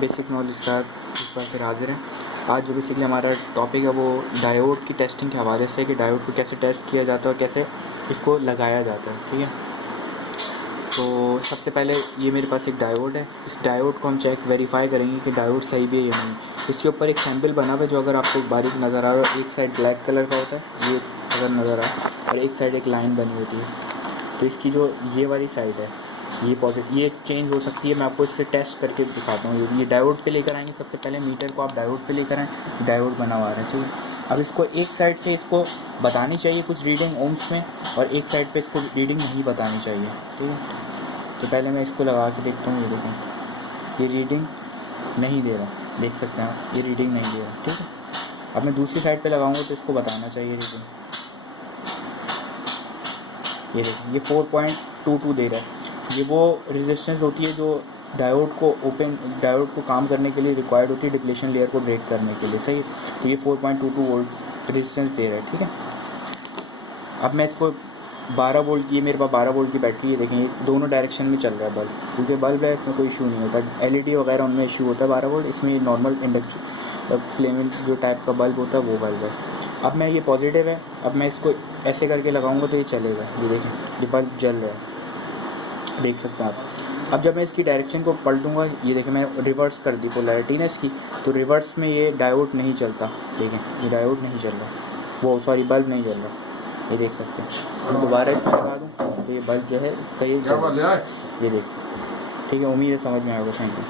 Basic knowledge का इस बार फिर हाजिर है। आज जो बेसिकली हमारा टॉपिक है वो डायोड की टेस्टिंग के हवाले से, कि डायोड को कैसे टेस्ट किया जाता है और कैसे इसको लगाया जाता है। ठीक है, तो सबसे पहले ये मेरे पास एक डायोड है। इस डायोड को हम चेक वेरीफाई करेंगे कि डायोड सही भी है या नहीं। इसके ऊपर एक सैम्पल बना हुआ है, जो अगर आपको बारीक नज़र आ रहा है, एक साइड ब्लैक कलर का होता है, ये अगर नज़र आए, और एक साइड एक लाइन बनी होती है। तो इसकी जो ये वाली साइड है, ये पॉजिटिव, ये चेंज हो सकती है। मैं आपको इससे टेस्ट करके दिखाता हूँ। ये डायोड पे लेकर आएंगे। सबसे पहले मीटर को आप डायोड पे लेकर आएँ, डायोड बना हुआ है। ठीक है, अब इसको एक साइड से इसको बतानी चाहिए कुछ रीडिंग ओम्स में, और एक साइड पे इसको रीडिंग नहीं बतानी चाहिए। ठीक है, तो पहले मैं इसको लगा के देखता हूँ। ये देखें, ये रीडिंग नहीं दे रहा, देख सकते हैं आप, ये रीडिंग नहीं दे रहा। ठीक है, अब मैं दूसरी साइड पे लगाऊंगा तो इसको बताना चाहिए रीडिंग। ये देखें, ये 4.22 दे रहा है। ये वो रेजिस्टेंस होती है जो डायोड को काम करने के लिए रिक्वायर्ड होती है, डिप्लेशन लेयर को ब्रेक करने के लिए। सही, तो ये 4.22 वोल्ट रेजिस्टेंस दे रहा है। ठीक है, अब मैं इसको 12 वोल्ट की, मेरे पास 12 वोल्ट की बैटरी है। देखें, ये दोनों डायरेक्शन में चल रहा है बल्ब, क्योंकि बल्ब है, इसमें कोई इशू नहीं होता। एलईडी वगैरह उनमें इशू होता है 12 वोल्ट, इसमें नॉर्मल इंडक्शन फ्लेमिंग जो टाइप का बल्ब होता है वो बल्ब है। अब मैं, ये पॉजिटिव है, अब मैं इसको ऐसे करके लगाऊंगा तो ये चलेगा। ये देखें, ये बल्ब जल रहा है, देख सकते हैं आप। अब जब मैं इसकी डायरेक्शन को पलटूंगा, ये देखें, मैं रिवर्स कर दी पोलैरिटी ना इसकी, तो रिवर्स में ये डायोड नहीं चलता। देखें, ये डायोड नहीं चल रहा, वो सॉरी बल्ब नहीं चल रहा। ये देख सकते हैं। मैं दोबारा इसमें लगा दूँ तो ये बल्ब जो है इसका ये चल रहा है। ये देख, ठीक है, उम्मीद है समझ में आएगा। Thank you.